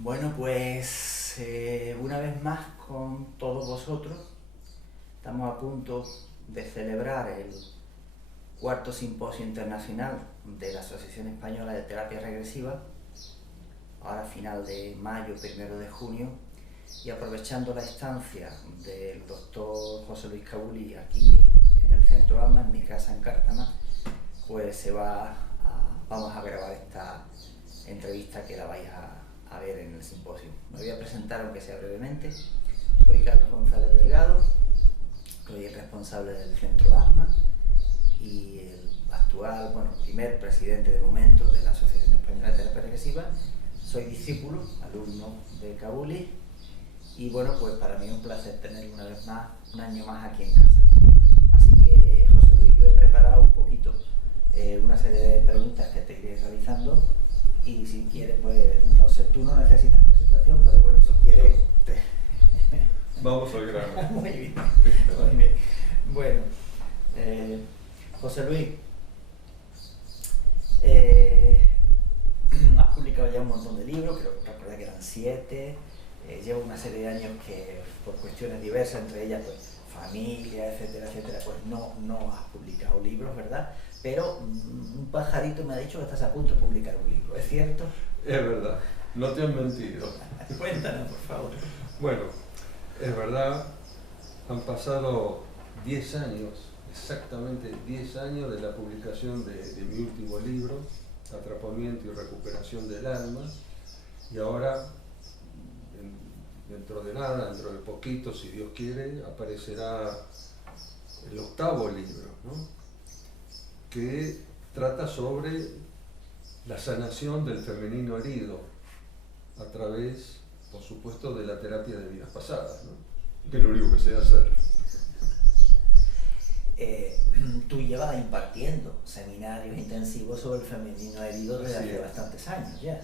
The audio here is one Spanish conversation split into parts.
Bueno, pues una vez más con todos vosotros estamos a punto de celebrar el cuarto simposio internacional de la Asociación Española de Terapia Regresiva, ahora a final de mayo, 1 de junio, y aprovechando la estancia del doctor José Luis Cabuli aquí en el Centro AMA, en mi casa en Cártama, pues vamos a grabar esta entrevista que la vais a ver en el simposio. Me voy a presentar, aunque sea brevemente. Soy Carlos González Delgado, soy el responsable del Centro ASMA y el actual, primer presidente de momento de la Asociación Española de Terapia Regresiva. Soy discípulo, alumno de Cabuli, y bueno, pues para mí es un placer tener una vez más, un año más aquí en casa. Así que, José Luis, yo he preparado un poquito una serie de preguntas que te iré realizando, y si quieres, pues, no sé, tú no necesitas presentación, pero bueno, si quieres... Vamos al grano. Muy bien, muy bien. Bueno, José Luis, has publicado ya un montón de libros, creo que recuerda que eran 7, llevo una serie de años que por cuestiones diversas, entre ellas pues familia, etcétera, etcétera, pues no has publicado libros, ¿verdad? Pero un pajarito me ha dicho que estás a punto de publicar un libro, ¿es cierto? Es verdad, no te han mentido. Cuéntanos, por favor. Bueno, es verdad, han pasado 10 años, exactamente 10 años de la publicación de mi último libro, Atrapamiento y Recuperación del Alma, y ahora, dentro de nada, dentro de poquito, si Dios quiere, aparecerá el 8º libro, ¿no? Que trata sobre la sanación del femenino herido a través, por supuesto, de la terapia de vidas pasadas, ¿no? Que es lo único que sé hacer. Tú llevas impartiendo seminarios intensivos sobre el femenino herido desde hace bastantes años ya.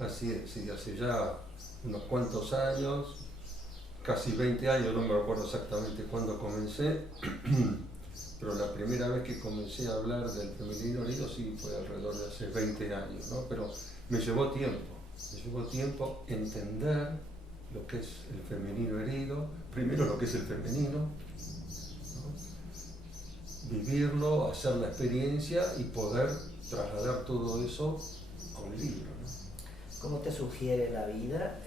Así es, sí, hace ya unos cuantos años, casi 20 años, no me recuerdo exactamente cuándo comencé, pero la primera vez que comencé a hablar del femenino herido sí fue alrededor de hace 20 años, ¿no? Pero me llevó tiempo entender lo que es el femenino herido, primero lo que es el femenino, ¿no? Vivirlo, hacer la experiencia y poder trasladar todo eso a un libro, ¿no? ¿Cómo te sugiere la vida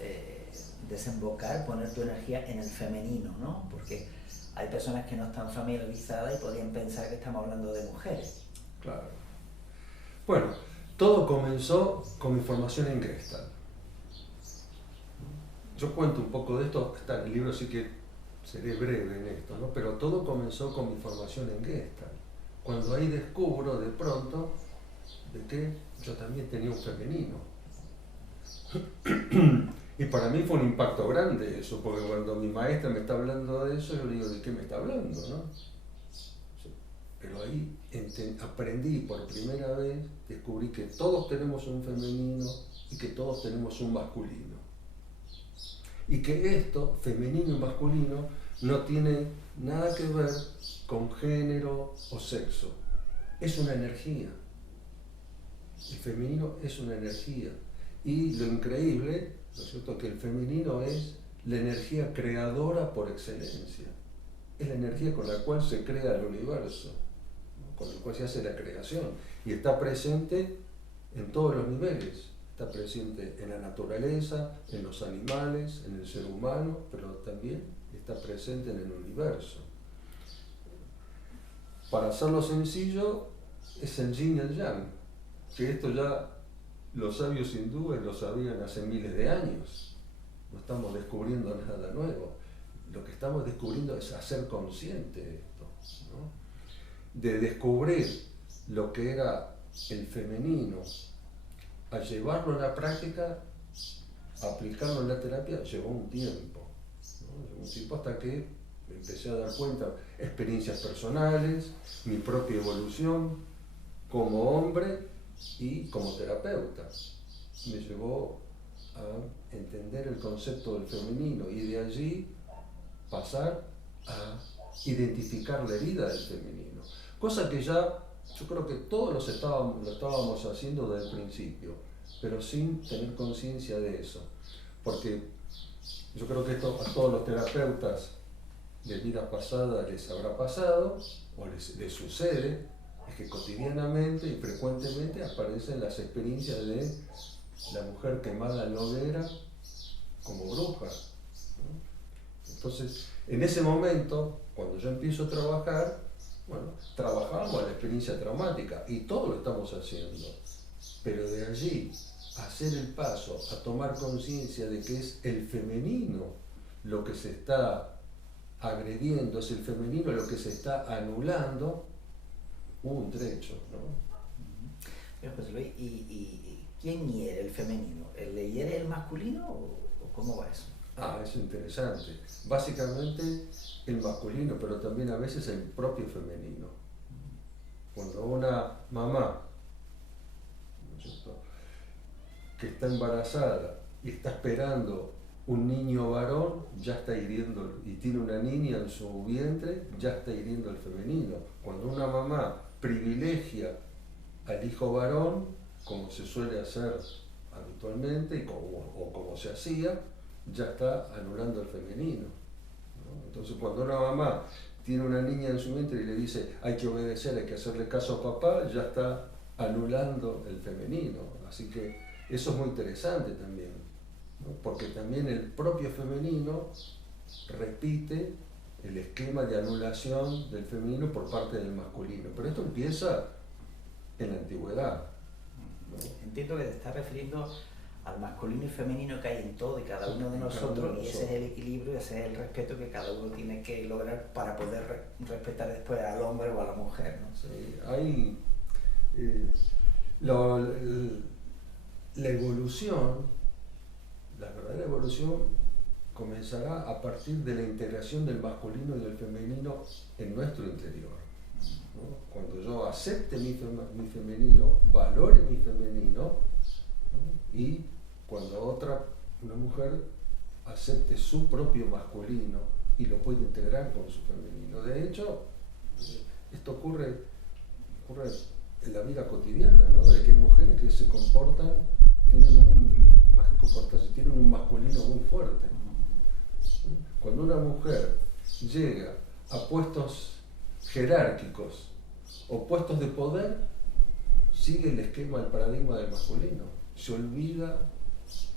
desembocar, poner tu energía en el femenino, ¿no? Porque hay personas que no están familiarizadas y podrían pensar que estamos hablando de mujeres. Claro. Bueno, todo comenzó con mi formación en Gestalt. Yo cuento un poco de esto, está en el libro, así que seré breve en esto, ¿no? Pero todo comenzó con mi formación en Gestalt. Cuando ahí descubro de pronto de que yo también tenía un femenino. Y para mí fue un impacto grande eso, porque cuando mi maestra me está hablando de eso, yo le digo, ¿de qué me está hablando, no? Pero ahí aprendí por primera vez, descubrí que todos tenemos un femenino y que todos tenemos un masculino. Y que esto, femenino y masculino, no tiene nada que ver con género o sexo. Es una energía. El femenino es una energía. Y lo increíble, ¿no es cierto?, que el femenino es la energía creadora por excelencia. Es la energía con la cual se crea el universo, ¿no? Con la cual se hace la creación. Y está presente en todos los niveles. Está presente en la naturaleza, en los animales, en el ser humano, pero también está presente en el universo. Para hacerlo sencillo, es el yin y el yang, que esto ya los sabios hindúes lo sabían hace miles de años. No estamos descubriendo nada nuevo. Lo que estamos descubriendo es hacer consciente de esto, ¿no? De descubrir lo que era el femenino, a llevarlo a la práctica, a aplicarlo en la terapia, llevó un tiempo, ¿no? Llevó un tiempo hasta que me empecé a dar cuenta, experiencias personales, mi propia evolución como hombre y como terapeuta. Me llevó a entender el concepto del femenino y de allí pasar a identificar la herida del femenino. Cosa que ya yo creo que todos lo estábamos haciendo desde el principio, pero sin tener conciencia de eso. Porque yo creo que esto a todos los terapeutas de vida pasada les habrá pasado, o les sucede, es que cotidianamente y frecuentemente aparecen las experiencias de la mujer quemada en la hoguera como bruja, ¿no? Entonces, en ese momento, cuando yo empiezo a trabajar, bueno, trabajamos la experiencia traumática y todo lo estamos haciendo, pero de allí a hacer el paso, a tomar conciencia de que es el femenino lo que se está agrediendo, es el femenino lo que se está anulando, un trecho, ¿no? José Luis, ¿y quién hiere el femenino? ¿Le hiere el masculino o cómo va eso? Es interesante. Básicamente el masculino, pero también a veces el propio femenino. Cuando una mamá, ¿no es cierto?, que está embarazada y está esperando un niño varón, ya está hiriendo, y tiene una niña en su vientre, ya está hiriendo el femenino. Cuando una mamá privilegia al hijo varón, como se suele hacer habitualmente o como se hacía, ya está anulando el femenino, ¿no? Entonces, cuando una mamá tiene una niña en su vientre y le dice hay que obedecer, hay que hacerle caso a papá, ya está anulando el femenino. Así que eso es muy interesante también, ¿no? Porque también el propio femenino repite el esquema de anulación del femenino por parte del masculino. Pero esto empieza en la antigüedad, ¿no? Entiendo que te estás refiriendo al masculino y femenino que hay en todo y cada uno de nosotros, y ese es el equilibrio, ese es el respeto que cada uno tiene que lograr para poder respetar después al hombre o a la mujer, ¿no? Sí, hay la evolución, la verdadera evolución comenzará a partir de la integración del masculino y del femenino en nuestro interior, ¿no? Cuando yo acepte mi femenino, valore mi femenino, ¿no? Y cuando una mujer acepte su propio masculino y lo puede integrar con su femenino. De hecho, esto ocurre en la vida cotidiana, ¿no? De que hay mujeres que se comportan, tienen un masculino muy fuerte. Cuando una mujer llega a puestos jerárquicos o puestos de poder, sigue el esquema, el paradigma del masculino, se olvida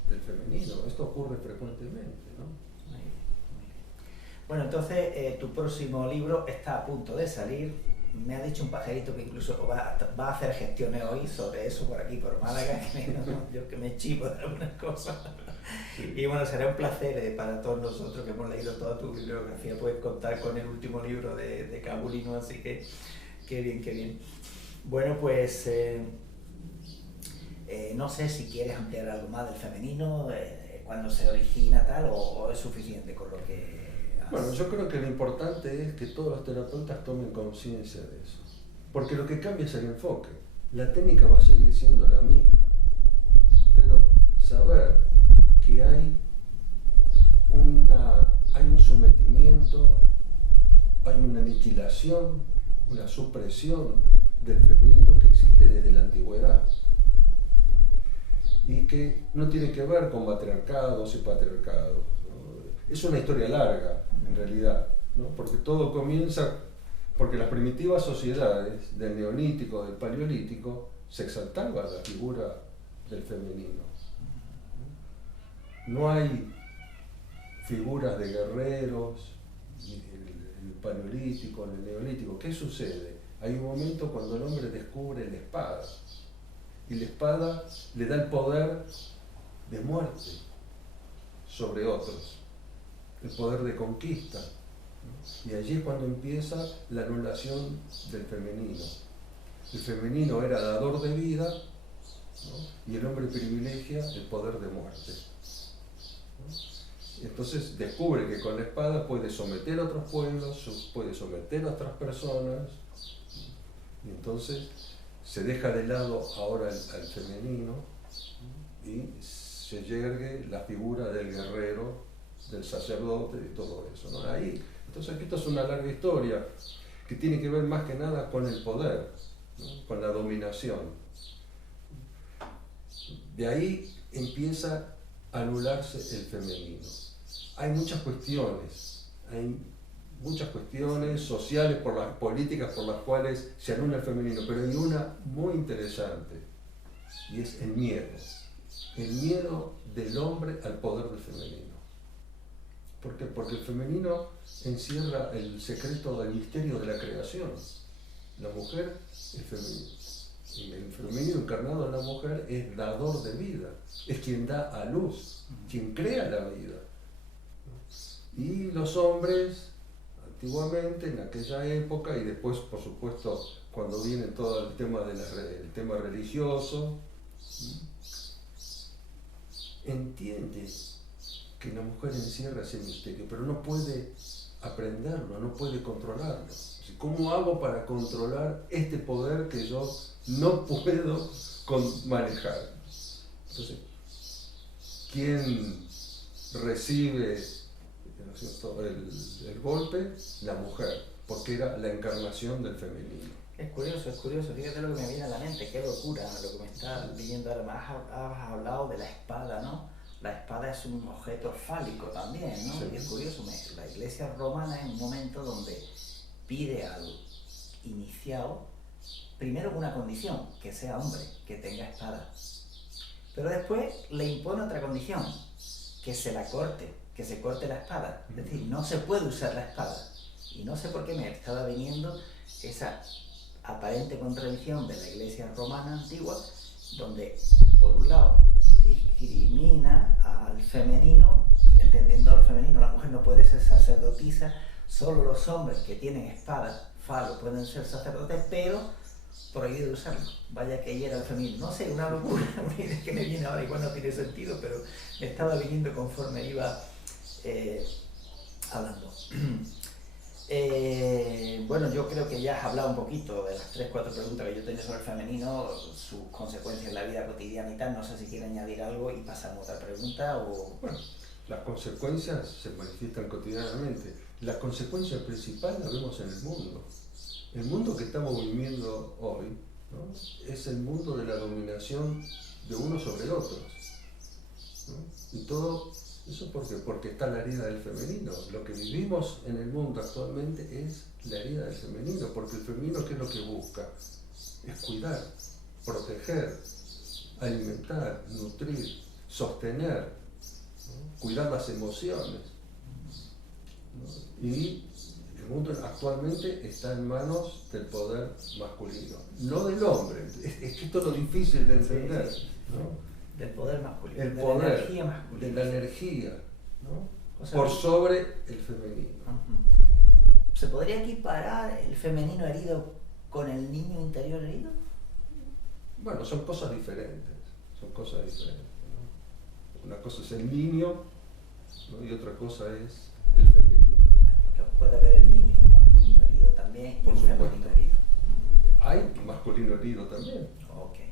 del femenino. Esto ocurre frecuentemente, ¿no? Muy bien, muy bien. Bueno, entonces tu próximo libro está a punto de salir. Me ha dicho un pajarito que incluso va a hacer gestiones hoy sobre eso por aquí, por Málaga, yo que me chivo de algunas cosas. Sí. Y bueno, será un placer para todos nosotros que hemos leído toda tu bibliografía, pues contar con el último libro de Cabulino, así que qué bien, qué bien. Bueno, pues no sé si quieres ampliar algo más del femenino, cuando se origina tal, o es suficiente con lo que... Bueno, yo creo que lo importante es que todos los terapeutas tomen conciencia de eso, porque lo que cambia es el enfoque. La técnica va a seguir siendo la misma, pero saber que hay un sometimiento, hay una aniquilación, una supresión del femenino que existe desde la antigüedad y que no tiene que ver con matriarcados y patriarcados, ¿no? Es una historia larga, en realidad, ¿no? Porque todo comienza porque las primitivas sociedades del neolítico, del paleolítico, se exaltaba la figura del femenino. No hay figuras de guerreros en el paleolítico, en el neolítico. ¿Qué sucede? Hay un momento cuando el hombre descubre la espada, y la espada le da el poder de muerte sobre otros, el poder de conquista, ¿no? Y allí es cuando empieza la anulación del femenino. El femenino era dador de vida, ¿no? Y el hombre privilegia el poder de muerte, ¿no? Entonces descubre que con la espada puede someter a otros pueblos, puede someter a otras personas, y entonces se deja de lado ahora al femenino y se yergue la figura del guerrero, del sacerdote y todo eso, ¿no? Entonces esto es una larga historia que tiene que ver más que nada con el poder, ¿no? Con la dominación. De ahí empieza anularse el femenino. Hay muchas cuestiones sociales, por las políticas por las cuales se anula el femenino, pero hay una muy interesante, y es el miedo del hombre al poder del femenino. ¿Por qué? Porque el femenino encierra el secreto del misterio de la creación. La mujer es femenina. Y el femenino encarnado en la mujer es dador de vida, es quien da a luz, quien crea la vida. Y los hombres, antiguamente, en aquella época, y después, por supuesto, cuando viene todo el tema, el tema religioso, entiende que la mujer encierra ese misterio, pero no puede aprenderlo, no puede controlarlo. ¿Cómo hago para controlar este poder que yo no puedo manejar? Entonces, ¿quién recibe el golpe? La mujer, porque era la encarnación del femenino. Es curioso, fíjate lo que me viene a la mente, qué locura lo que me está viendo ahora más. Has hablado de la espada, ¿no? La espada es un objeto fálico también, ¿no? Sí. Y es curioso, la Iglesia romana es un momento donde pide al iniciado, primero una condición, que sea hombre, que tenga espada. Pero después le impone otra condición, que se la corte, que se corte la espada. Es decir, no se puede usar la espada. Y no sé por qué me estaba viniendo esa aparente contradicción de la Iglesia romana antigua, donde, por un lado, discrimina al femenino, entendiendo al femenino, la mujer no puede ser sacerdotisa, solo los hombres que tienen espadas, falo, pueden ser sacerdotes, pero prohibido usarlo. Vaya que hiera el femenino. No sé, una locura, una idea que me viene ahora, igual no tiene sentido, pero me estaba viniendo conforme iba hablando. Bueno, yo creo que ya has hablado un poquito de las 3-4 preguntas que yo tenía sobre el femenino, sus consecuencias en la vida cotidiana y tal. No sé si quiere añadir algo y pasamos a otra pregunta o... Bueno, las consecuencias se manifiestan cotidianamente. La consecuencia principal la vemos en el mundo. El mundo que estamos viviendo hoy, ¿no?, es el mundo de la dominación de unos sobre otros, ¿no? Y todo eso porque está la herida del femenino. Lo que vivimos en el mundo actualmente es la herida del femenino, porque el femenino, ¿qué es lo que busca? Es cuidar, proteger, alimentar, nutrir, sostener, ¿no?, cuidar las emociones, ¿no? Y el mundo actualmente está en manos del poder masculino, no del hombre. Es que esto es lo difícil de entender, ¿no? Del poder masculino, el de poder, la energía masculina. de la energía, ¿no?, O sea, por sobre el femenino. ¿Se podría equiparar el femenino herido con el niño interior herido? Bueno, son cosas diferentes, ¿no? Una cosa es el niño, ¿no?, y otra cosa es el femenino. Porque puede haber el niño un masculino herido también y Por un supuesto. femenino herido. Hay masculino herido también. Okay.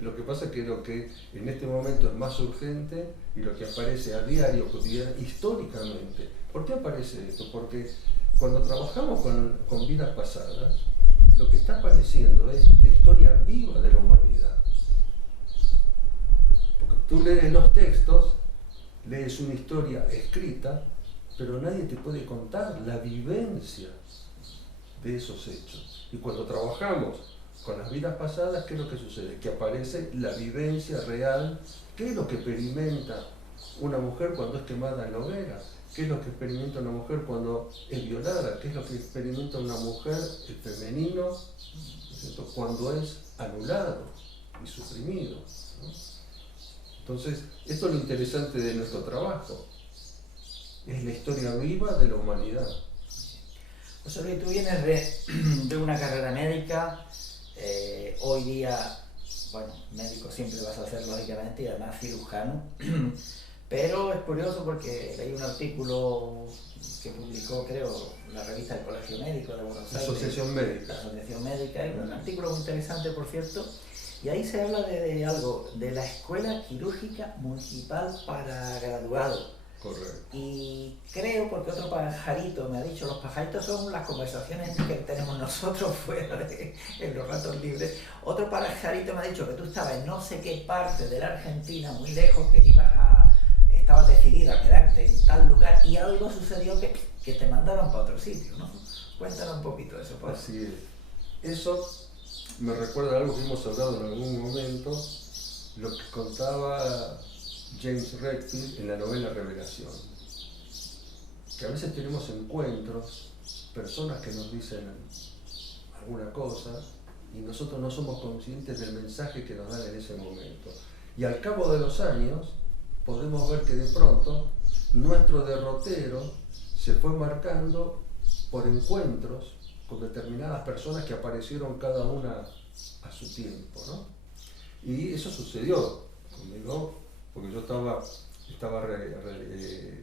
Lo que pasa es que lo que en este momento es más urgente y lo que aparece a diario, cotidiano, históricamente. ¿Por qué aparece esto? Porque cuando trabajamos con vidas pasadas, lo que está apareciendo es la historia viva de la humanidad. Porque tú lees los textos, lees una historia escrita, pero nadie te puede contar la vivencia de esos hechos. Y cuando trabajamos con las vidas pasadas, ¿qué es lo que sucede? Que aparece la vivencia real. ¿Qué es lo que experimenta una mujer cuando es quemada en la hoguera? ¿Qué es lo que experimenta una mujer cuando es violada? ¿Qué es lo que experimenta una mujer, el femenino, ¿no?, cuando es anulado y suprimido, ¿no? Entonces, esto es lo interesante de nuestro trabajo. Es la historia viva de la humanidad. José Luis, tú vienes de una carrera médica. Hoy día, bueno, médico siempre vas a ser lógicamente, y además cirujano, pero es curioso porque leí un artículo que publicó, creo, la revista del Colegio Médico de Buenos Aires, La Asociación Médica, y un artículo muy interesante, por cierto, y ahí se habla de algo, de la Escuela Quirúrgica Municipal para Graduados. Correcto. Y creo, porque otro pajarito me ha dicho, los pajaritos son las conversaciones que tenemos nosotros fuera en los ratos libres. Otro pajarito me ha dicho que tú estabas en no sé qué parte de la Argentina, muy lejos, que ibas estabas decidido a quedarte en tal lugar y algo sucedió que te mandaron para otro sitio, ¿no? Cuéntanos un poquito de eso, por favor. Así es. Eso me recuerda a algo que hemos hablado en algún momento, lo que contaba James Redfield en la novela Revelación. Que a veces tenemos encuentros, personas que nos dicen alguna cosa y nosotros no somos conscientes del mensaje que nos dan en ese momento. Y al cabo de los años podemos ver que de pronto nuestro derrotero se fue marcando por encuentros con determinadas personas que aparecieron cada una a su tiempo, ¿no? Y eso sucedió conmigo porque yo estaba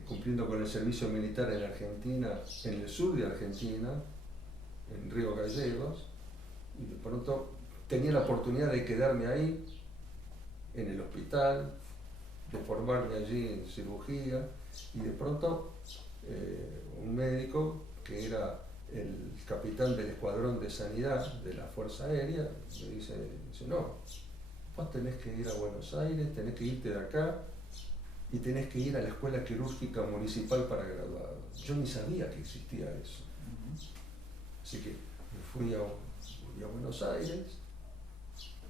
cumpliendo con el servicio militar en Argentina, en el sur de Argentina, en Río Gallegos, y de pronto tenía la oportunidad de quedarme ahí, en el hospital, de formarme allí en cirugía, y de pronto un médico que era el capitán del escuadrón de sanidad de la Fuerza Aérea me dice, no, vos tenés que ir a Buenos Aires, tenés que irte de acá y tenés que ir a la Escuela Quirúrgica Municipal para graduados. Yo ni sabía que existía eso. Así que me fui a Buenos Aires,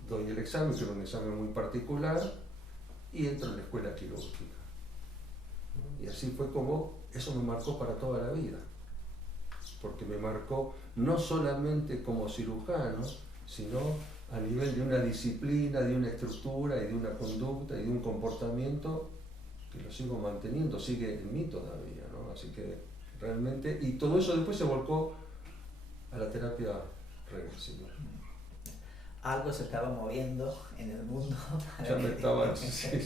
doy el examen, que era un examen muy particular, y entro en la Escuela Quirúrgica. Y así fue como eso me marcó para toda la vida. Porque me marcó no solamente como cirujano, sino a nivel de una disciplina, de una estructura y de una conducta y de un comportamiento que lo sigo manteniendo, sigue en mí todavía, ¿no? Así que realmente, y todo eso después se volcó a la terapia regresiva. Algo se estaba moviendo en el mundo. Ya me estaba, sí.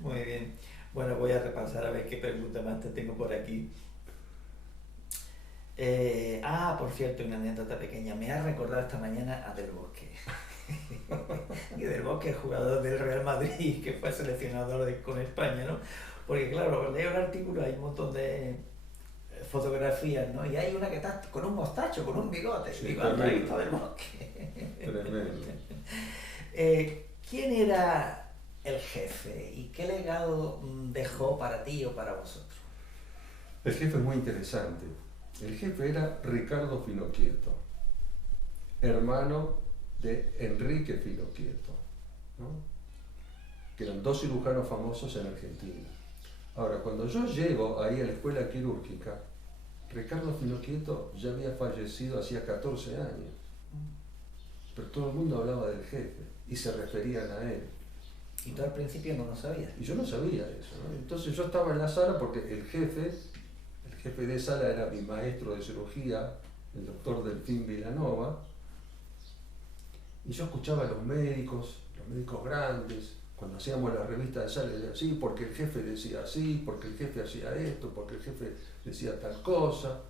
Muy bien. Bueno, voy a repasar a ver qué pregunta más te tengo por aquí. Por cierto, una anécdota pequeña. Me ha recordado esta mañana a Del Bosque. Y Del Bosque, el jugador del Real Madrid, que fue seleccionador con España, ¿no? Porque claro, leo el artículo, hay un montón de fotografías, ¿no? Y hay una que está con un mostacho, con un bigote. Sí, y cuando ahí está Del Bosque. Tremendo. ¿Quién era el jefe y qué legado dejó para ti o para vosotros? El jefe es muy interesante. El jefe era Ricardo Finoquieto, hermano de Enrique Finoquieto, ¿no? Que eran dos cirujanos famosos en Argentina. Ahora, cuando yo llego ahí a la escuela quirúrgica, Ricardo Finoquieto ya había fallecido hacía 14 años, pero todo el mundo hablaba del jefe y se referían a él. Y tú al principio no lo sabías. Y yo no sabía eso, ¿no? Entonces yo estaba en la sala porque el jefe de sala era mi maestro de cirugía, el doctor Delfín Vilanova, y yo escuchaba a los médicos grandes, cuando hacíamos la revista de sala, decían, sí, porque el jefe decía así, porque el jefe hacía esto, porque el jefe decía tal cosa.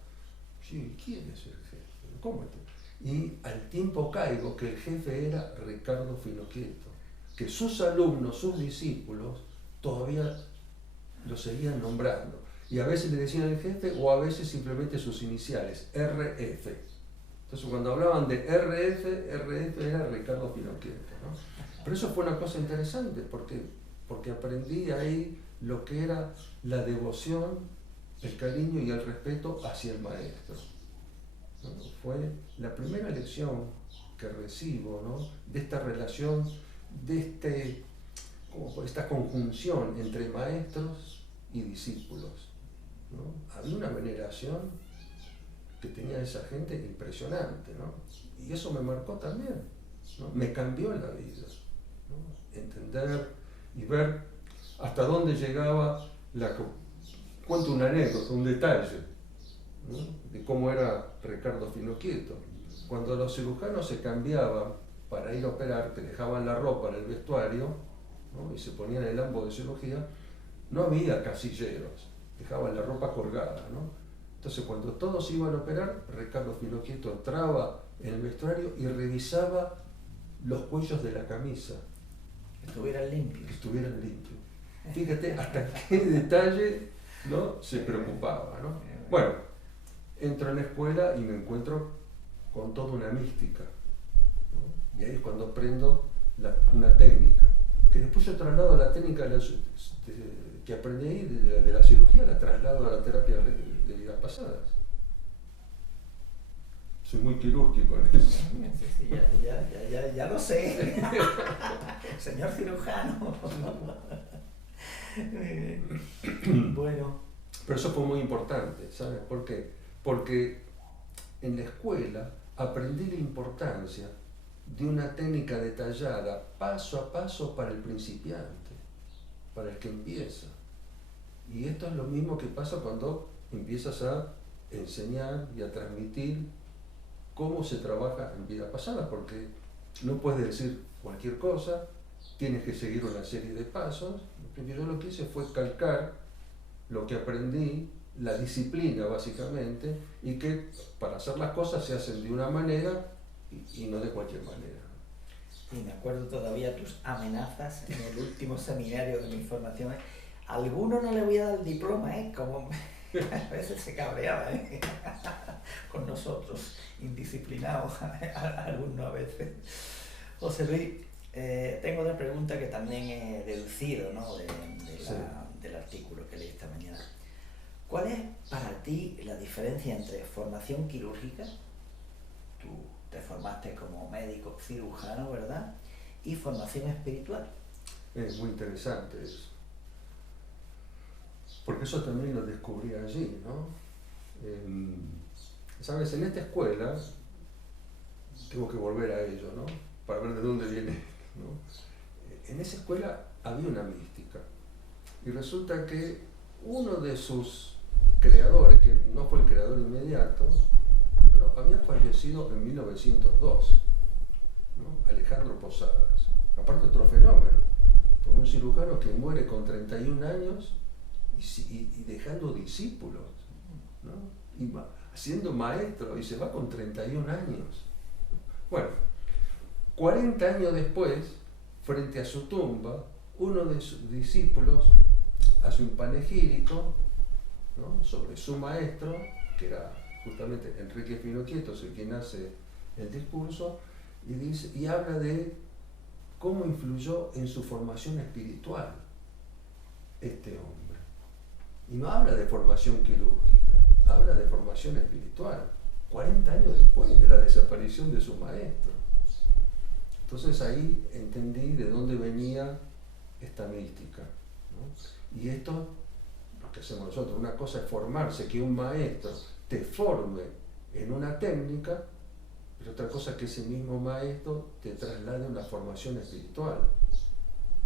Sí, ¿quién es el jefe? ¿Cómo es? Y al tiempo caigo que el jefe era Ricardo Finoquieto, que sus alumnos, sus discípulos, todavía lo seguían nombrando. Y a veces le decían el jefe o a veces simplemente sus iniciales, RF. Entonces cuando hablaban de RF era Ricardo Finoquieto, ¿no? Pero eso fue una cosa interesante porque aprendí ahí lo que era la devoción, el cariño y el respeto hacia el maestro, ¿no? Fue la primera lección que recibo, ¿no? De esta relación, de esta conjunción entre maestros y discípulos, ¿no? Había una veneración que tenía esa gente impresionante, ¿no? Y eso me marcó también, ¿no? Me cambió la vida, ¿no? Entender y ver hasta dónde llegaba cuento una anécdota, un detalle, ¿no? De cómo era Ricardo Finoquieto. Cuando los cirujanos se cambiaban para ir a operar, que dejaban la ropa en el vestuario, ¿no? Y se ponían el ambo de cirugía, no había casilleros, dejaban la ropa colgada, ¿no? Entonces cuando todos iban a operar, Ricardo Finoquieto entraba en el vestuario y revisaba los cuellos de la camisa. Que estuvieran limpios. Que estuvieran limpios. Fíjate hasta qué detalle, ¿no? Se preocupaba, ¿no? Bueno, entro en la escuela y me encuentro con toda una mística, ¿no? Y ahí es cuando aprendo una técnica que después yo traslado a la técnica que aprendí ahí de la cirugía, la traslado a la terapia de vidas pasadas. Soy muy quirúrgico en eso. Sí, ya lo sé. Señor cirujano. Bueno. Pero eso fue muy importante, ¿sabes por qué? Porque en la escuela aprendí la importancia de una técnica detallada, paso a paso para el principiante, para el que empieza. Y esto es lo mismo que pasa cuando empiezas a enseñar y a transmitir cómo se trabaja en vida pasada, porque no puedes decir cualquier cosa, tienes que seguir una serie de pasos. Yo lo que hice fue calcar lo que aprendí, la disciplina básicamente, y que para hacer las cosas se hacen de una manera y no de cualquier manera. Sí, me acuerdo todavía tus amenazas en el último seminario de mis formaciones. A alguno no le voy a dar el diploma, como a veces se cabreaba con nosotros, indisciplinados algunos a veces. José Luis, tengo otra pregunta que también he deducido, ¿no? del artículo que leí esta mañana. ¿Cuál es para ti la diferencia entre formación quirúrgica? Tú te formaste como médico cirujano, ¿verdad? Y formación espiritual. Es muy interesante eso. Porque eso también lo descubrí allí, ¿no? Sabes, en esta escuela, tengo que volver a ello, ¿no? Para ver de dónde viene, ¿no? En esa escuela había una mística. Y resulta que uno de sus creadores, que no fue el creador inmediato, pero había fallecido en 1902, ¿no? Alejandro Posadas. Aparte otro fenómeno, como un cirujano que muere con 31 años y dejando discípulos, ¿no? Y siendo maestro, y se va con 31 años. Bueno, 40 años después, frente a su tumba, uno de sus discípulos hace un panegírico, ¿no? Sobre su maestro, que era justamente Enrique Pinoquieto, el quien hace el discurso, y habla de cómo influyó en su formación espiritual este hombre. Y no habla de formación quirúrgica, habla de formación espiritual, 40 años después de la desaparición de su maestro. Entonces ahí entendí de dónde venía esta mística, ¿no? Y esto, lo que hacemos nosotros, una cosa es formarse, que un maestro te forme en una técnica, pero otra cosa es que ese mismo maestro te traslade una formación espiritual,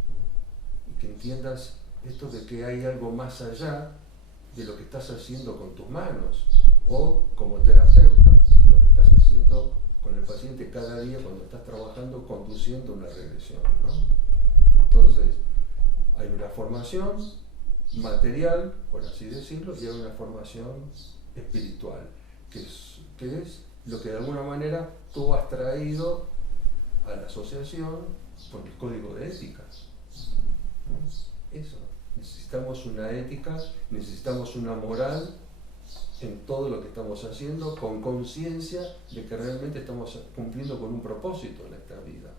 ¿no? Y que entiendas esto de que hay algo más allá de lo que estás haciendo con tus manos, o como terapeuta, lo que estás haciendo con el paciente cada día cuando estás trabajando, conduciendo una regresión, ¿no? Entonces, hay una formación material, por así decirlo, y hay una formación espiritual, que es lo que de alguna manera tú has traído a la asociación con el código de ética, ¿no? Eso, necesitamos una ética, necesitamos una moral en todo lo que estamos haciendo, con conciencia de que realmente estamos cumpliendo con un propósito en esta vida.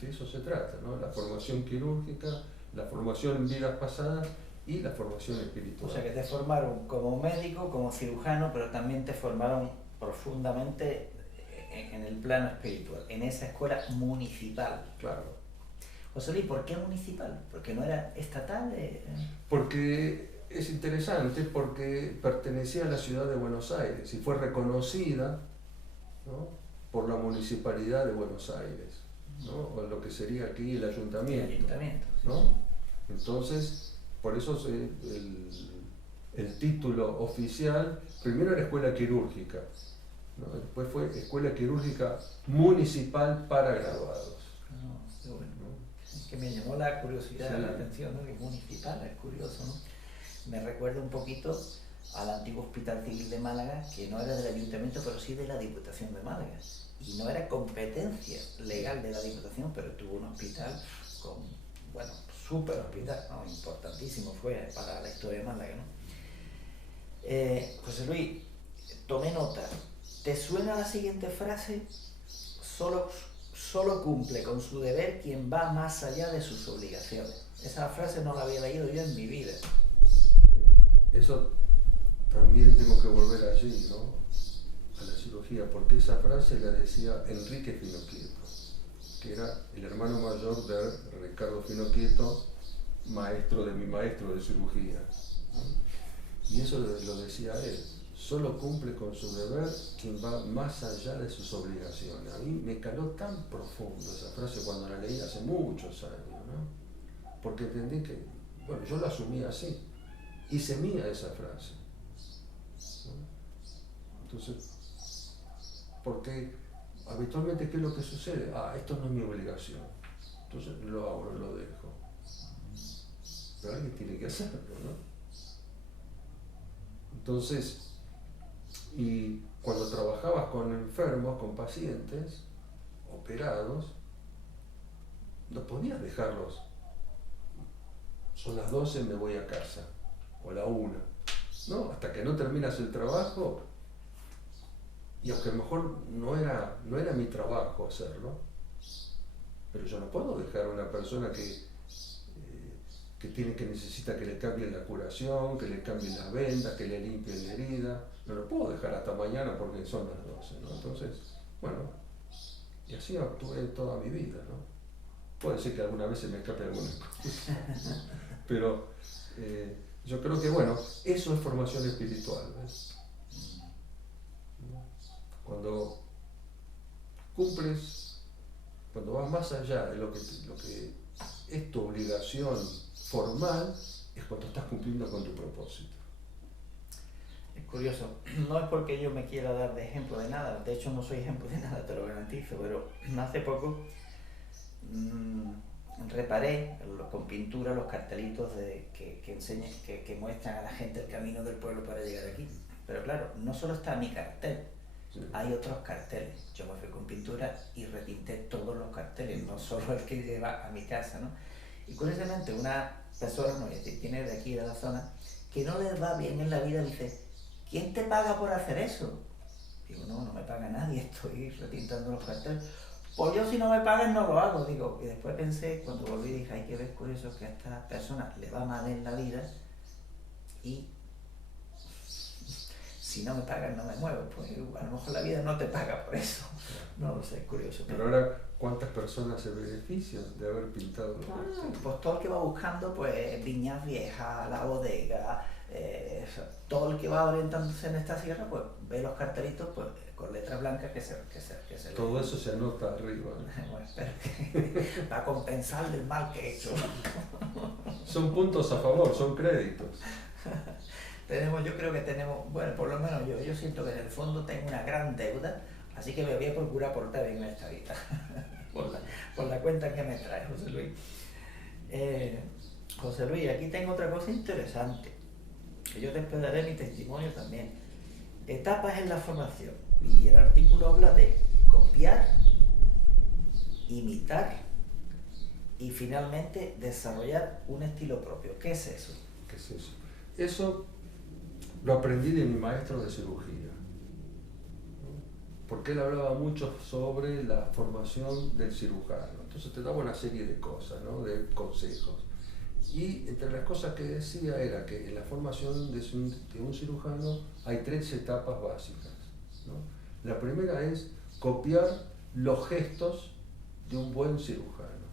De eso se trata, ¿no? La formación quirúrgica, la formación en vidas pasadas y la formación espiritual. O sea que te formaron como médico, como cirujano, pero también te formaron profundamente en el plano espiritual, en esa escuela municipal. Claro. José Luis, ¿por qué municipal? ¿Porque no era estatal? Porque es interesante, porque pertenecía a la ciudad de Buenos Aires y fue reconocida, ¿no? Por la municipalidad de Buenos Aires, ¿no? O lo que sería aquí el ayuntamiento, ¿no? Entonces, por eso el título oficial, primero era escuela quirúrgica, ¿no? Después fue escuela quirúrgica municipal para graduados. Qué bueno. Que me llamó la curiosidad, sí, la atención, ¿no? Que municipal, es curioso, ¿no? Me recuerda un poquito al antiguo Hospital Civil de Málaga, que no era del Ayuntamiento, pero sí de la Diputación de Málaga. Y no era competencia legal de la Diputación, pero tuvo un hospital con, bueno, súper hospital, ¿no? Importantísimo fue para la historia de Málaga, ¿no? José Luis, tomé nota. ¿Te suena la siguiente frase? solo cumple con su deber quien va más allá de sus obligaciones. Esa frase no la había leído yo en mi vida. Eso también tengo que volver allí, ¿no? A la cirugía, porque esa frase la decía Enrique Finoquieto, que era el hermano mayor de Ricardo Finoquieto, maestro de mi maestro de cirugía, ¿no? Y eso lo decía él: solo cumple con su deber quien va más allá de sus obligaciones. A mí me caló tan profundo esa frase cuando la leí hace muchos años, ¿no? Porque entendí que, bueno, yo la asumí así, hice mía esa frase, ¿no? Entonces, porque habitualmente, ¿qué es lo que sucede? Esto no es mi obligación, entonces lo hago, lo dejo. Pero alguien tiene que hacerlo, ¿no? Entonces, y cuando trabajabas con enfermos, con pacientes operados, no podías dejarlos. Son las 12, me voy a casa, o la 1. No, hasta que no terminas el trabajo, y aunque a lo mejor no era mi trabajo hacerlo, pero yo no puedo dejar a una persona que necesita que le cambien la curación, que le cambien las vendas, que le limpien la herida. No lo puedo dejar hasta mañana porque son las 12, ¿no? Entonces, bueno, y así actué toda mi vida, ¿no? Puede ser que alguna vez se me escape alguna cosa, pero yo creo que, bueno, eso es formación espiritual, ¿ves? Cuando cumples, cuando vas más allá de lo que es tu obligación formal, es cuando estás cumpliendo con tu propósito. Es curioso, no es porque yo me quiera dar de ejemplo de nada, de hecho no soy ejemplo de nada, te lo garantizo, pero hace poco reparé con pintura los cartelitos que muestran a la gente el camino del pueblo para llegar aquí. Pero claro, no solo está mi cartel, sí, hay otros carteles. Yo me fui con pintura y repinté todos los carteles, no solo el que lleva a mi casa, ¿no? Y curiosamente una persona, no voy a decir quién es, de aquí de la zona, que no les va bien en la vida, dice: ¿quién te paga por hacer eso? Digo, no me paga nadie, estoy repintando los carteles. Pues yo, si no me pagan, no lo hago. Digo, y después pensé, cuando volví, dije: hay que ver curioso que a esta persona le va mal en la vida y si no me pagan no me muevo. Pues a lo mejor la vida no te paga por eso. No lo sé, es curioso. Pero ahora, ¿cuántas personas se benefician de haber pintado los carteles? Pues todo el que va buscando, pues, Viñas Viejas, La Bodega, todo el que va orientándose en esta sierra, pues ve los cartelitos, pues, con letras blancas que se todo eso se anota arriba. Bueno, espero que va a compensar el mal que he hecho. Son puntos a favor, son créditos. Yo creo que tenemos, bueno, por lo menos yo siento que en el fondo tengo una gran deuda, así que me voy a procurar portar bien en esta vida, por la cuenta que me trae José Luis. José Luis, aquí tengo otra cosa interesante, que yo te daré mi testimonio también. Etapas en la formación, y el artículo habla de copiar, imitar y finalmente desarrollar un estilo propio. ¿Qué es eso? ¿Qué es eso? Eso lo aprendí de mi maestro de cirugía, porque él hablaba mucho sobre la formación del cirujano. Entonces te daba una serie de cosas, ¿no? De consejos. Y entre las cosas que decía era que en la formación de un cirujano hay 3 etapas básicas, ¿no? La primera es copiar los gestos de un buen cirujano.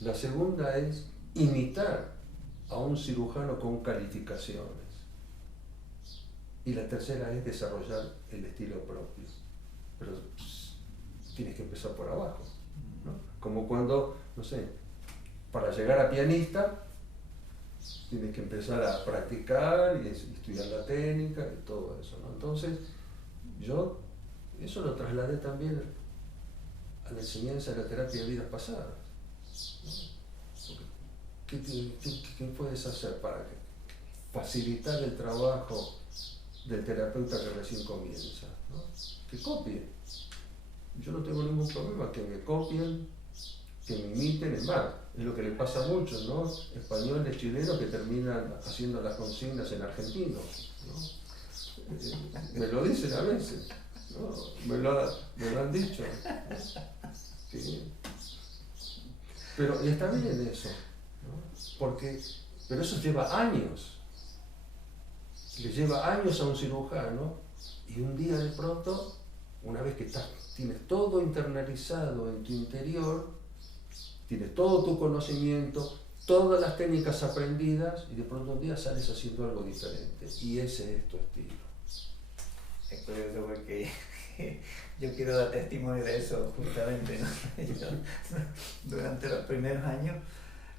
La segunda es imitar a un cirujano con calificaciones. Y la tercera es desarrollar el estilo propio. Pero tienes que empezar por abajo, ¿no? Como cuando, no sé, para llegar a pianista tienes que empezar a practicar y estudiar la técnica y todo eso, ¿no? Entonces, yo eso lo trasladé también a la enseñanza de la terapia de vidas pasadas, ¿no? ¿Qué puedes hacer para facilitar el trabajo del terapeuta que recién comienza, ¿no? Que copie. Yo no tengo ningún problema que me copien, que me imiten. Es más, es lo que le pasa a muchos, ¿no? Españoles, chilenos que terminan haciendo las consignas en argentino, ¿no? Me lo dicen a veces, No, me lo han dicho. Sí. Pero y está bien eso, ¿no? Pero eso lleva años. Le lleva años a un cirujano y un día de pronto, una vez que tienes todo internalizado en tu interior, tienes todo tu conocimiento, todas las técnicas aprendidas y de pronto un día sales haciendo algo diferente y ese es tu estilo. Es curioso porque yo quiero dar testimonio de eso justamente, ¿no? Yo, durante los primeros años,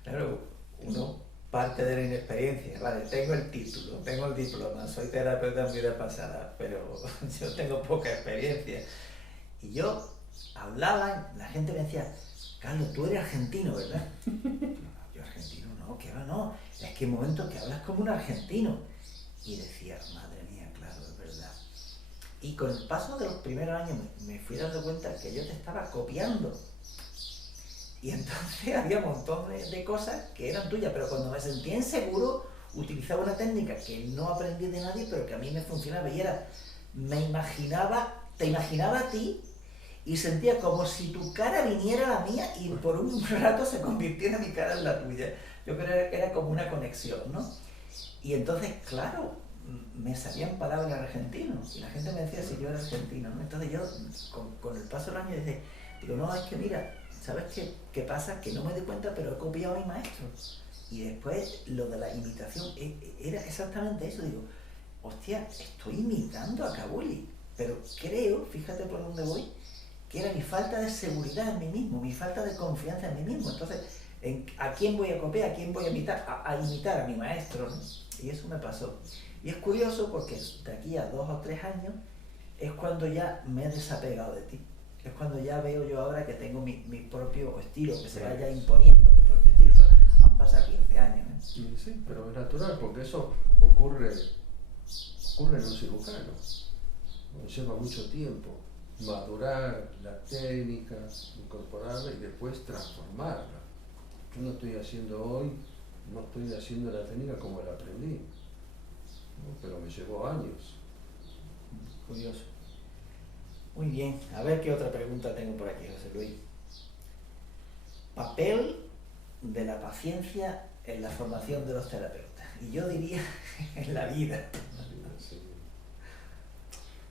claro, uno parte de la inexperiencia, vale, tengo el título, tengo el diploma, soy terapeuta en vida pasada, pero yo tengo poca experiencia. Y yo hablaba, la gente me decía, Carlos, tú eres argentino, ¿verdad? Yo argentino, no, que va, no, es que hay momentos que hablas como un argentino. Y decía, madre mía, claro, es verdad. Y con el paso de los primeros años me fui dando cuenta que yo te estaba copiando. Y entonces había un montón de cosas que eran tuyas, pero cuando me sentía inseguro, utilizaba una técnica que no aprendí de nadie, pero que a mí me funcionaba. Y era, te imaginaba a ti y sentía como si tu cara viniera a la mía y por un rato se convirtiera mi cara en la tuya. Yo creo que era como una conexión, ¿no? Y entonces, claro, me salían palabras argentinas y la gente me decía si yo era argentino, ¿no? Entonces yo, con el paso del año, digo, no, es que mira, ¿sabes qué pasa? Que no me di cuenta, pero he copiado a mi maestro. Y después lo de la imitación era exactamente eso. Digo, hostia, estoy imitando a Kabuli, pero creo, fíjate por dónde voy, que era mi falta de seguridad en mí mismo, mi falta de confianza en mí mismo. Entonces, ¿a quién voy a copiar? ¿A quién voy a imitar? A imitar a mi maestro, ¿no? Y eso me pasó. Y es curioso porque de aquí a 2 o 3 años es cuando ya me he desapegado de ti. Es cuando ya veo yo ahora que tengo mi propio estilo, que se vaya imponiendo mi propio estilo. Pero han pasado 15 años, ¿eh? Sí, pero es natural, porque eso ocurre en un cirujano. Lleva mucho tiempo madurar la técnica, incorporarla y después transformarla. Yo no estoy haciendo hoy, no estoy haciendo la técnica como la aprendí, ¿no? Pero me llevó años. Curioso. Muy bien, a ver qué otra pregunta tengo por aquí, José Luis. Papel de la paciencia en la formación de los terapeutas. Y yo diría en la vida. Sí.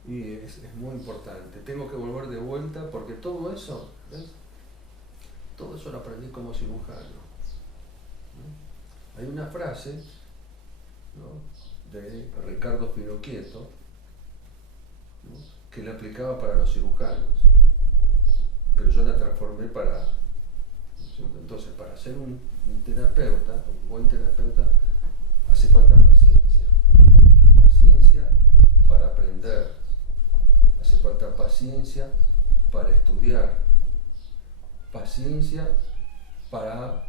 Y es muy importante. Tengo que volver de vuelta porque todo eso, ¿ves? Todo eso lo aprendí como cirujano, ¿no? Hay una frase, ¿no?, de Ricardo Finocchieto, ¿no?, que le aplicaba para los cirujanos, pero yo la transformé para... Entonces, para ser un terapeuta, un buen terapeuta, hace falta paciencia. Paciencia para aprender, hace falta paciencia para estudiar, paciencia para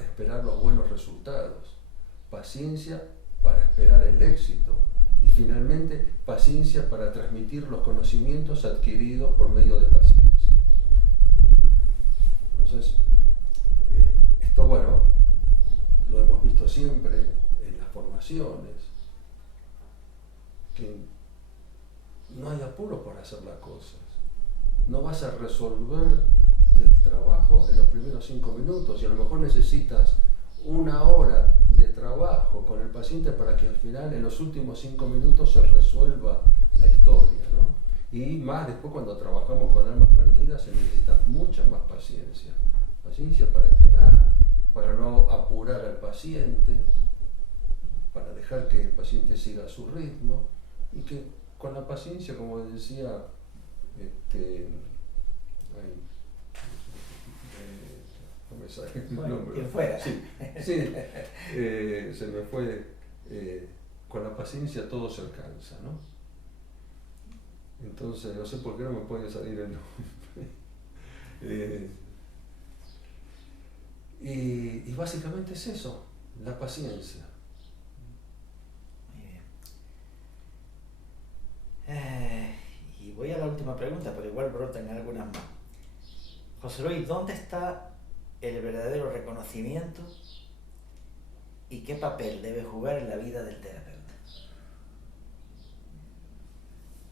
esperar los buenos resultados, paciencia para esperar el éxito y finalmente paciencia para transmitir los conocimientos adquiridos por medio de paciencia. Entonces, esto, bueno, lo hemos visto siempre en las formaciones, que no hay apuro por hacer las cosas. No vas a resolver el trabajo en los primeros 5 minutos y a lo mejor necesitas 1 hora de trabajo con el paciente para que al final, en los últimos 5 minutos, se resuelva la historia, ¿no? Y más después, cuando trabajamos con almas perdidas, se necesita mucha más paciencia. Paciencia para esperar, para no apurar al paciente, para dejar que el paciente siga a su ritmo y que con la paciencia, como decía, no me sale el nombre. Fuera. Sí, se me fue. Con la paciencia todo se alcanza, ¿no? Entonces, no sé por qué no me puede salir el nombre. Y básicamente es eso, la paciencia. Muy bien. Y voy a la última pregunta, pero igual brotan algunas más. José Luis, ¿dónde está el verdadero reconocimiento y qué papel debe jugar en la vida del terapeuta?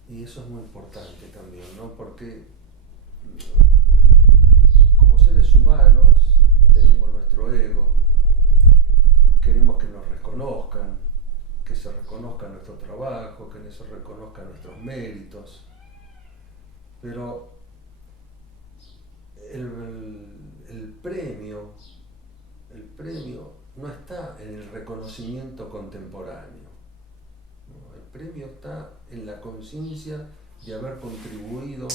Y eso es muy importante también, ¿no? Porque como seres humanos tenemos nuestro ego, queremos que nos reconozcan, que se reconozca nuestro trabajo, que se reconozcan nuestros méritos, pero el premio no está en el reconocimiento contemporáneo, ¿no? El premio está en la conciencia de haber contribuido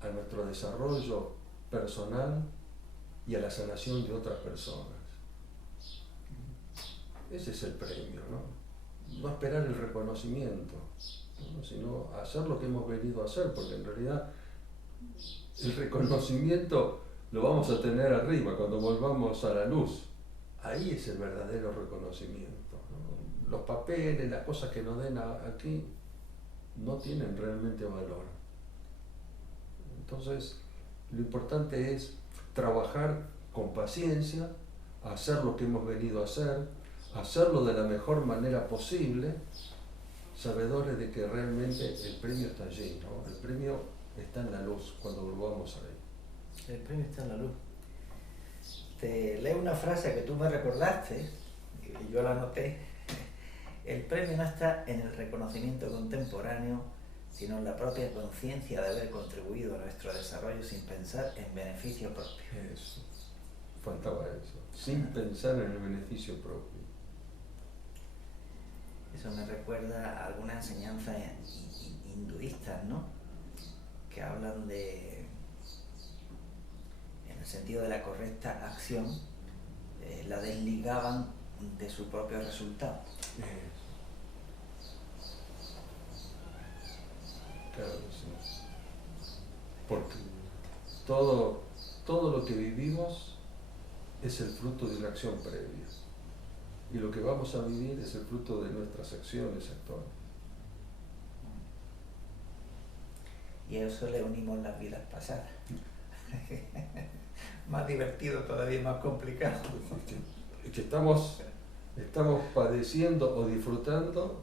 a nuestro desarrollo personal y a la sanación de otras personas. Ese es el premio, ¿no? No esperar el reconocimiento, ¿no? Sino hacer lo que hemos venido a hacer, porque en realidad el reconocimiento lo vamos a tener arriba, cuando volvamos a la luz. Ahí es el verdadero reconocimiento, ¿no? Los papeles, las cosas que nos den aquí, no tienen realmente valor. Entonces, lo importante es trabajar con paciencia, hacer lo que hemos venido a hacer, hacerlo de la mejor manera posible, sabedores de que realmente el premio está allí, ¿no? El premio está en la luz cuando volvamos ahí. El premio está en la luz. Te leo una frase que tú me recordaste, y yo la anoté. El premio no está en el reconocimiento contemporáneo, sino en la propia conciencia de haber contribuido a nuestro desarrollo sin pensar en beneficio propio. Eso, faltaba eso, sin pensar en el beneficio propio. Eso me recuerda a algunas enseñanzas hinduistas, ¿no? Que hablan de, en el sentido de la correcta acción, la desligaban de su propio resultado. Claro que sí. Porque todo lo que vivimos es el fruto de una acción previa. Y lo que vamos a vivir es el fruto de nuestras acciones actuales. Y a eso le unimos las vidas pasadas. Más divertido todavía, más complicado. Es que estamos padeciendo o disfrutando,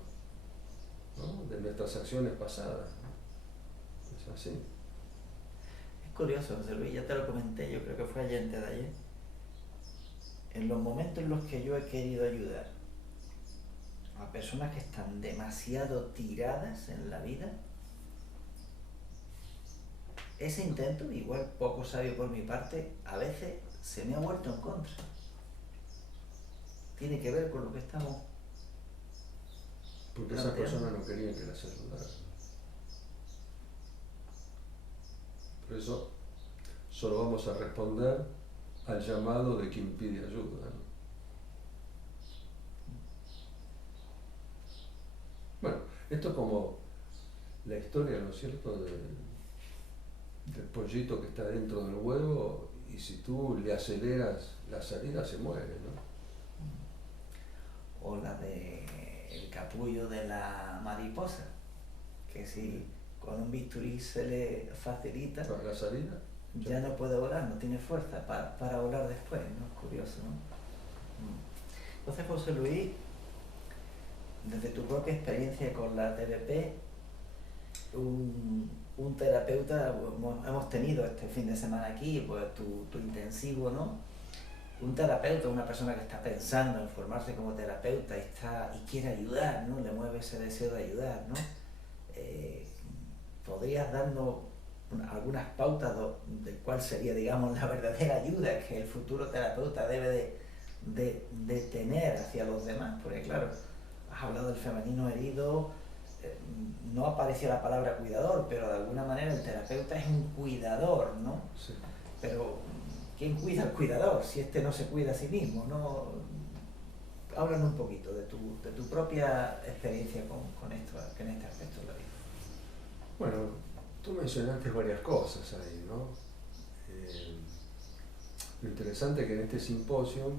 ¿no?, de nuestras acciones pasadas. Es así. Es curioso, José Luis, ya te lo comenté, yo creo que fue ayer, antes de ayer. En los momentos en los que yo he querido ayudar a personas que están demasiado tiradas en la vida, ese intento, igual poco sabio por mi parte, a veces se me ha vuelto en contra. Tiene que ver con lo que estamos porque esas personas no querían que las ayudara. Por eso solo vamos a responder al llamado de quien pide ayuda, ¿no? Bueno, esto es como la historia, ¿no es cierto?, del pollito que está dentro del huevo, y si tú le aceleras la salida se muere, ¿no? O la de el capullo de la mariposa, que si con un bisturí se le facilita la salida, ya no puede volar, no tiene fuerza para volar después, ¿no? Es curioso, ¿no? Entonces, José Luis, desde tu propia experiencia con la TBP, un terapeuta, hemos tenido este fin de semana aquí, pues tu intensivo, ¿no? Un terapeuta, una persona que está pensando en formarse como terapeuta y quiere ayudar, ¿no? Le mueve ese deseo de ayudar, ¿no? ¿Podrías darnos algunas pautas de cuál sería, digamos, la verdadera ayuda que el futuro terapeuta debe de tener hacia los demás? Porque claro, has hablado del femenino herido, no apareció la palabra cuidador, pero de alguna manera el terapeuta es un cuidador, ¿no? Sí. Pero ¿quién cuida al cuidador si este no se cuida a sí mismo, ¿no? Háblanos un poquito de tu propia experiencia con esto, en este aspecto de la vida. Bueno, tú mencionaste varias cosas ahí, ¿no? Lo interesante es que en este simposio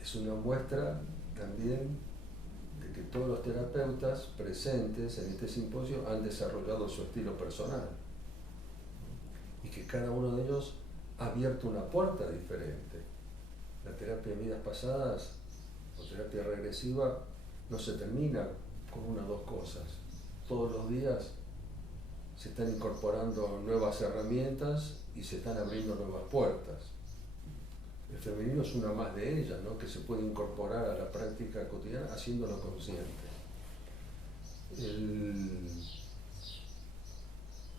es una muestra también de que todos los terapeutas presentes en este simposio han desarrollado su estilo personal y que cada uno de ellos ha abierto una puerta diferente. La terapia de vidas pasadas o terapia regresiva no se termina con una o dos cosas, todos los días se están incorporando nuevas herramientas y se están abriendo nuevas puertas. El femenino es una más de ellas, ¿no? Que se puede incorporar a la práctica cotidiana haciéndolo consciente.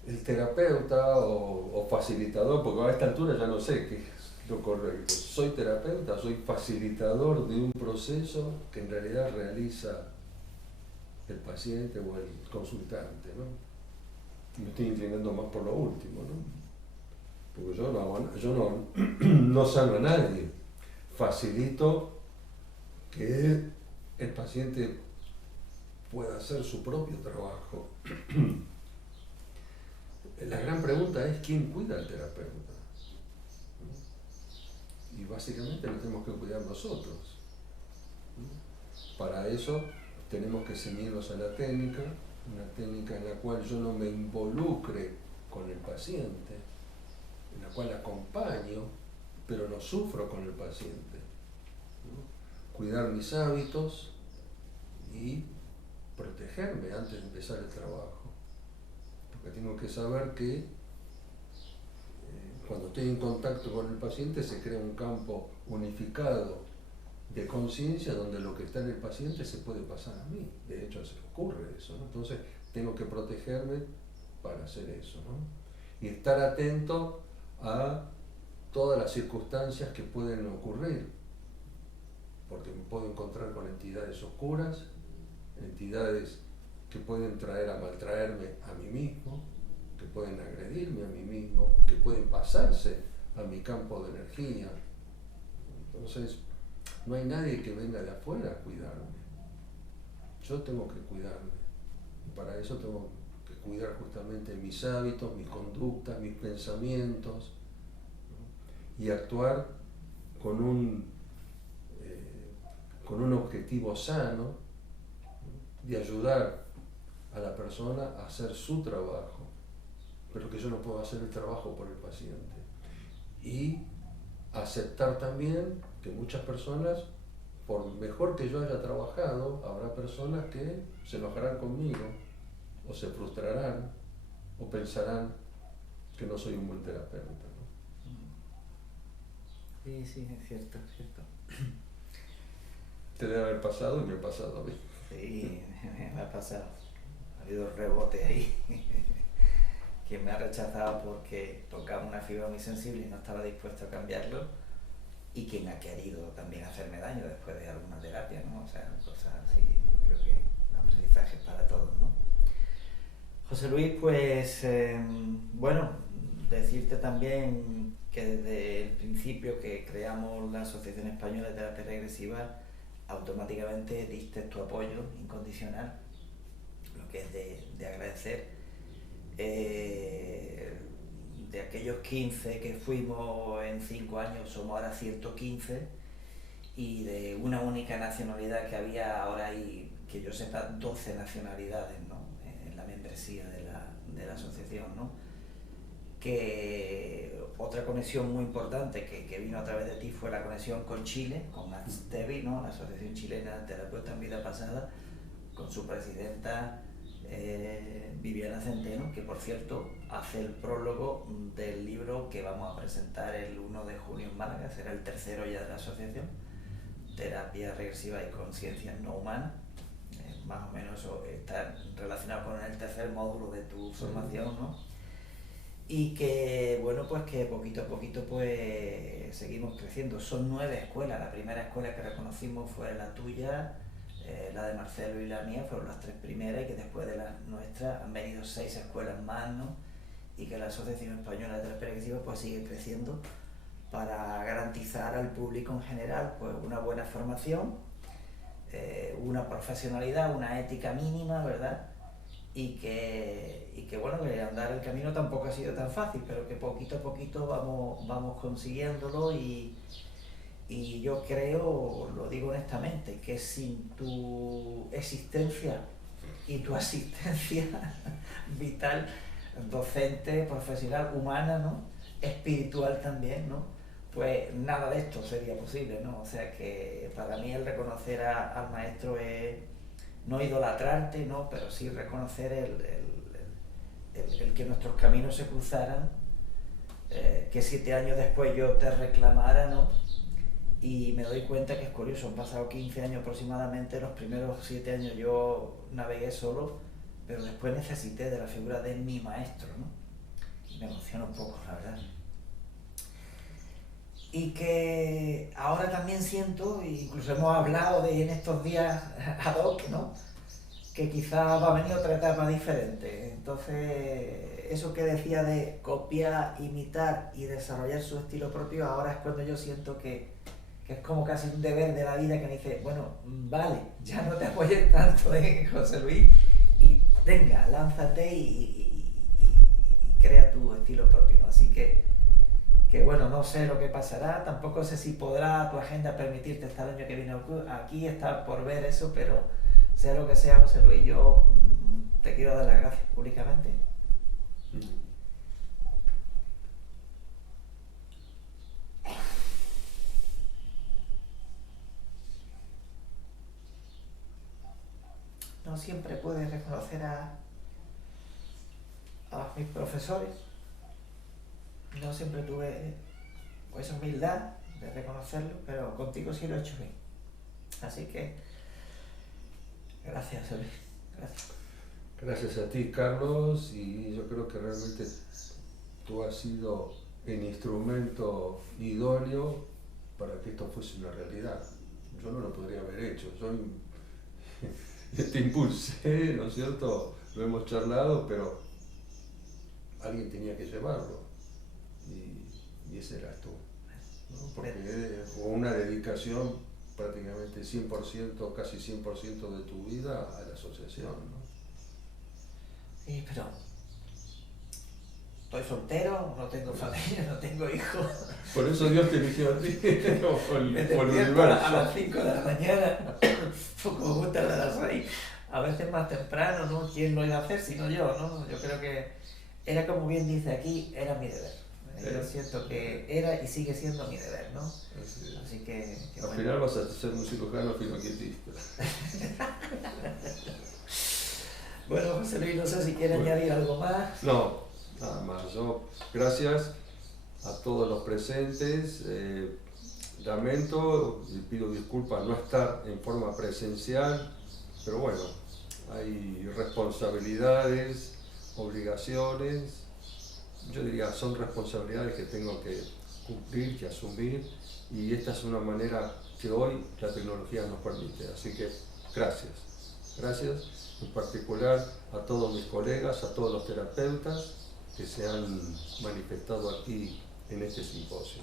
El terapeuta o facilitador, porque a esta altura ya no sé qué es lo correcto. Soy terapeuta, soy facilitador de un proceso que en realidad realiza el paciente o el consultante, ¿no? Me estoy inclinando más por lo último, ¿no? Porque yo no sano a nadie, facilito que el paciente pueda hacer su propio trabajo. La gran pregunta es ¿quién cuida al terapeuta? Y básicamente lo tenemos que cuidar nosotros. Para eso tenemos que ceñirnos a la técnica, una técnica en la cual yo no me involucre con el paciente, en la cual acompaño, pero no sufro con el paciente. Cuidar mis hábitos y protegerme antes de empezar el trabajo. Porque tengo que saber que cuando estoy en contacto con el paciente se crea un campo unificado de conciencia donde lo que está en el paciente se puede pasar a mí. De hecho, se ocurre eso, ¿no? Entonces, tengo que protegerme para hacer eso, ¿no? Y estar atento a todas las circunstancias que pueden ocurrir, porque me puedo encontrar con entidades oscuras, entidades que pueden traer a maltraerme a mí mismo, que pueden agredirme a mí mismo, que pueden pasarse a mi campo de energía. Entonces, no hay nadie que venga de afuera a cuidarme. Yo tengo que cuidarme. Y para eso tengo que cuidar justamente mis hábitos, mis conductas, mis pensamientos, ¿no? Y actuar con un objetivo sano, ¿no? De ayudar a la persona a hacer su trabajo, pero que yo no puedo hacer el trabajo por el paciente. Y aceptar también que muchas personas, por mejor que yo haya trabajado, habrá personas que se enojarán conmigo, o se frustrarán, o pensarán que no soy un buen terapeuta, ¿no? Sí, sí, es cierto, es cierto. Te debe haber pasado y me ha pasado a mí. Sí, me ha pasado. Ha habido rebote ahí. Quien me ha rechazado porque tocaba una fibra muy sensible y no estaba dispuesto a cambiarlo, y quien ha querido también hacerme daño después de alguna terapia, ¿no? O sea, cosas así, yo creo que aprendizaje para todos, ¿no? José Luis, pues, bueno, decirte también que desde el principio que creamos la Asociación Española de Terapia Regresiva, automáticamente diste tu apoyo incondicional, lo que es de agradecer. De aquellos 15 que fuimos en 5 años, somos ahora 115, y de una única nacionalidad que había, ahora hay, que yo sepa, 12 nacionalidades, ¿no? En la membresía de la asociación, ¿no? Que otra conexión muy importante que vino a través de ti fue la conexión con Chile, con ASTEVI, ¿no? La Asociación Chilena de Terapeutas en Vida Pasada, con su presidenta Viviana Centeno, que por cierto hace el prólogo del libro que vamos a presentar el 1 de junio en Málaga, será el tercero ya de la asociación, Terapia Regresiva y Conciencia No Humana. Más o menos eso está relacionado con el tercer módulo de tu formación, ¿no? Y que, bueno, pues que poquito a poquito pues seguimos creciendo. Son 9 escuelas. La primera escuela que reconocimos fue la tuya, la de Marcelo y la mía, fueron las 3 primeras, y que después de las nuestras han venido 6 escuelas más, ¿no? Y que la Asociación Española de Terapia Regresiva pues sigue creciendo para garantizar al público en general pues una buena formación, una profesionalidad, una ética mínima, ¿verdad? Y que bueno, que andar el camino tampoco ha sido tan fácil, pero que poquito a poquito vamos consiguiéndolo, y yo creo, lo digo honestamente, que sin tu existencia y tu asistencia vital, docente, profesional, humana, ¿no? Espiritual también, ¿no? Pues nada de esto sería posible, ¿no? O sea que para mí el reconocer al maestro es no idolatrarte, ¿no? Pero sí reconocer el que nuestros caminos se cruzaran, que 7 años después yo te reclamara, ¿no? Y me doy cuenta que es curioso, han pasado 15 años aproximadamente, los primeros 7 años yo navegué solo, pero después necesité de la figura de mi maestro, ¿no? Y me emociona un poco, la verdad. Y que ahora también siento, incluso hemos hablado en estos días ad hoc, ¿no? Que quizá va a venir otra etapa diferente. Entonces, eso que decía de copiar, imitar y desarrollar su estilo propio, ahora es cuando yo siento que es como casi un deber de la vida que me dice, bueno, vale, ya no te apoyes tanto en José Luis y venga, lánzate y crea tu estilo propio, ¿no? Así que bueno, no sé lo que pasará, tampoco sé si podrá tu agenda permitirte estar el año que viene aquí, estar por ver eso, pero sea lo que sea, José Luis, yo te quiero dar las gracias públicamente. No siempre puedes reconocer a mis profesores, no siempre tuve esa humildad de reconocerlo, pero contigo sí lo he hecho bien. Así que, gracias, Luis. Gracias. Gracias a ti, Carlos, y yo creo que realmente tú has sido el instrumento idóneo para que esto fuese una realidad. Yo no lo podría haber hecho, yo te impulsé, ¿no es cierto? Lo hemos charlado, pero alguien tenía que llevarlo, y ese eras tú, ¿no? Porque fue una dedicación prácticamente 100%, casi 100% de tu vida a la asociación, ¿no? Sí, pero estoy soltero, no tengo familia, no tengo hijos. Por eso Dios te eligió a ti, por el universo. A las 5 de la mañana, como me gusta de las 6, a veces más temprano, ¿no? ¿Quién lo iba a hacer sino yo, ¿no? Yo creo que era, como bien dice aquí, era mi deber. Yo siento que era y sigue siendo mi deber, ¿no? Así que al final vas a ser un cirujano finoquietista. Bueno, José Luis, no sé si quiere añadir algo más. No, nada más. Yo, gracias a todos los presentes. Lamento y pido disculpas no estar en forma presencial, pero bueno, hay responsabilidades, obligaciones. Yo diría, son responsabilidades que tengo que cumplir, que asumir, y esta es una manera que hoy la tecnología nos permite. Así que gracias. Gracias en particular a todos mis colegas, a todos los terapeutas que se han manifestado aquí en este simposio.